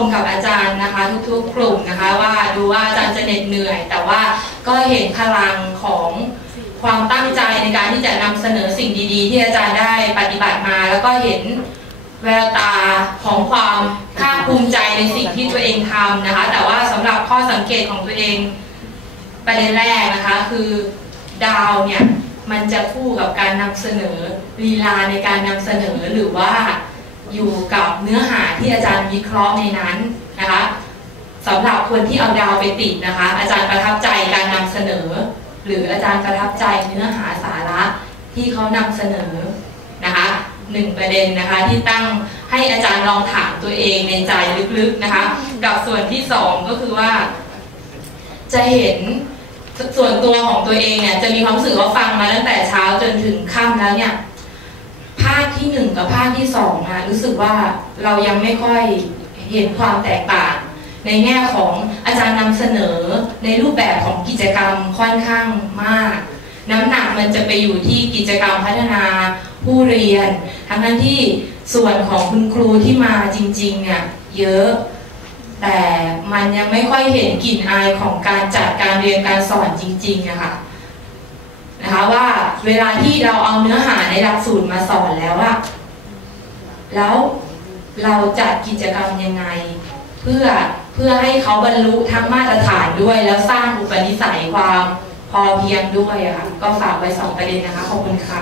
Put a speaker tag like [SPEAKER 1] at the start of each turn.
[SPEAKER 1] มกับอาจารย์นะคะ ทุกๆ กลุ่มนะคะ ว่าดูว่าอาจารย์จะเหน็ดเหนื่อย แต่ว่าก็เห็นพลังของความตั้งใจในการที่จะนำเสนอสิ่งดีๆ ที่อาจารย์ได้ปฏิบัติมา แล้วก็เห็นแววตาของความภาคภูมิใจในสิ่งที่ตัวเองทำนะคะ แต่ว่าสำหรับข้อสังเกตของตัวเองประเด็นแรกนะคะคือดาวเนี่ยมันจะคู่กับการนำเสนอลีลาในการนำเสนอหรือว่า อยู่กับเนื้อหาที่อาจารย์วิเคราะห์ในนั้นนะคะสำหรับคนที่เอาดาวไปติดนะคะ อาจารย์ประทับใจการนำเสนอ หรืออาจารย์ประทับใจเนื้อหาสาระที่เขานำเสนอนะคะหนึ่งประเด็นนะคะที่ตั้งให้อาจารย์ลองถามตัวเองในใจลึกๆนะคะ กับส่วนที่สองก็คือว่า จะเห็นส่วนตัวของตัวเองเนี่ยจะมีความรู้สึกว่าฟังมาตั้งแต่เช้าจนถึงค่ำแล้วเนี่ย ที่หนึ่งกับภาคที่สองนะรู้สึกว่าเรายังไม่ค่อยเห็นความแตกต่าง ในแง่ของอาจารย์นำเสนอในรูปแบบของกิจกรรมค่อนข้างมาก น้ำหนักมันจะไปอยู่ที่กิจกรรมพัฒนาผู้เรียน ทั้งนั้นที่ส่วนของคุณครูที่มาจริงๆเนี่ยเยอะแต่มันยังไม่ค่อยเห็นกลิ่นอายของการจัดการเรียนการสอนจริงๆนะคะนะ เวลาที่เราเอาเนื้อหาในหลักสูตรมาสอนแล้วอะแล้วเราจัดกิจกรรมยังไง เพื่อเพื่อให้เขาบรรลุทั้งมาตรฐานด้วย แล้วสร้างอุปนิสัยความพอเพียงด้วยอะค่ะก็ฝากไว้สองประเด็นนะคะขอบคุณค่ะ